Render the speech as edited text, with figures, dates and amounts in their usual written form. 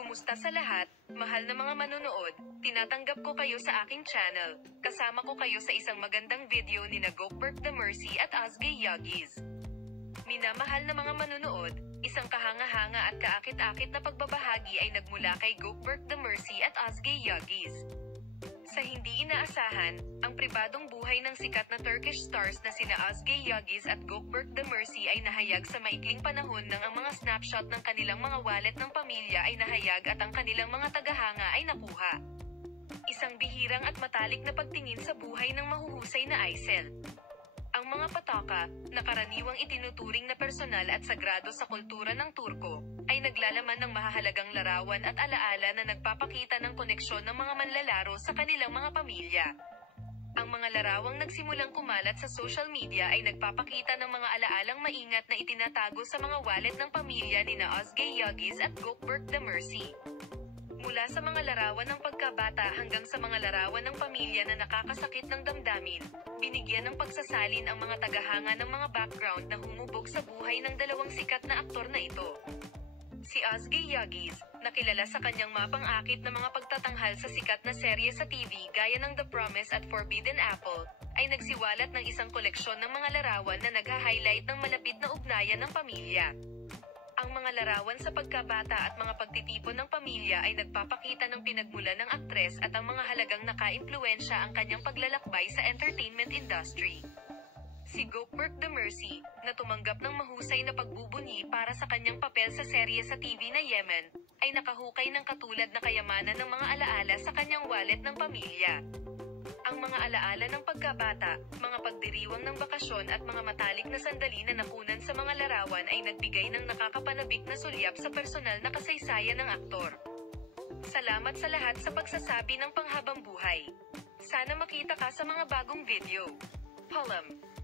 Kumusta sa lahat, mahal na mga manonood, tinatanggap ko kayo sa aking channel. Kasama ko kayo sa isang magandang video ni na Gokberk The Mercy at Ozgie Yagis. Minamahal na mga manonood, isang kahanga-hanga at kaakit-akit na pagbabahagi ay nagmula kay Gokberk The Mercy at Ozgie Yagis. Sa hindi inaasahan, ang pribadong buhay ng sikat na Turkish stars na sina Ozgie Yagis at Gokberk The Mercy ay nahayag sa maikling panahon nang ang mga snapshot ng kanilang mga wallet ng pamilya ay nahayag at ang kanilang mga tagahanga ay nakuha. Isang bihirang at matalik na pagtingin sa buhay ng mahuhusay na Aysel. Ang mga pataka, na karaniwang itinuturing na personal at sagrado sa kultura ng Turko, ay naglalaman ng mahahalagang larawan at alaala na nagpapakita ng koneksyon ng mga manlalaro sa kanilang mga pamilya. Ang mga larawang nagsimulang kumalat sa social media ay nagpapakita ng mga alaalang maingat na itinatago sa mga wallet ng pamilya ni na Ozgie Yagis at Gokberk The Mercy. Mula sa mga larawan ng pagkabata hanggang sa mga larawan ng pamilya na nakakasakit ng damdamin, binigyan ng pagsasalin ang mga tagahanga ng mga background na humubog sa buhay ng dalawang sikat na aktor na ito. Si Ozgie Yagis, nakilala sa kanyang mapang-akit na mga pagtatanghal sa sikat na serye sa TV gaya ng The Promise at Forbidden Apple, ay nagsiwalat ng isang koleksyon ng mga larawan na nagha-highlight ng malapit na ugnayan ng pamilya. Ang mga larawan sa pagkabata at mga pagtitipon ng pamilya ay nagpapakita ng pinagmulan ng aktres at ang mga halagang naka-impluwensya ang kanyang paglalakbay sa entertainment industry. Si Gokberk The Mercy, na tumanggap ng mahusay na pagbubunyi para sa kanyang papel sa serye sa TV na Yemen, ay nakahukay ng katulad na kayamanan ng mga alaala sa kanyang wallet ng pamilya. Ang mga alaala ng pagkabata, mga pagdiriwang ng bakasyon at mga matalik na sandali na nakunan sa mga larawan ay nagbigay ng nakakapanabik na sulyap sa personal na kasaysayan ng aktor. Salamat sa lahat sa pagsasabi ng panghabang buhay. Sana makita ka sa mga bagong video. Paalam.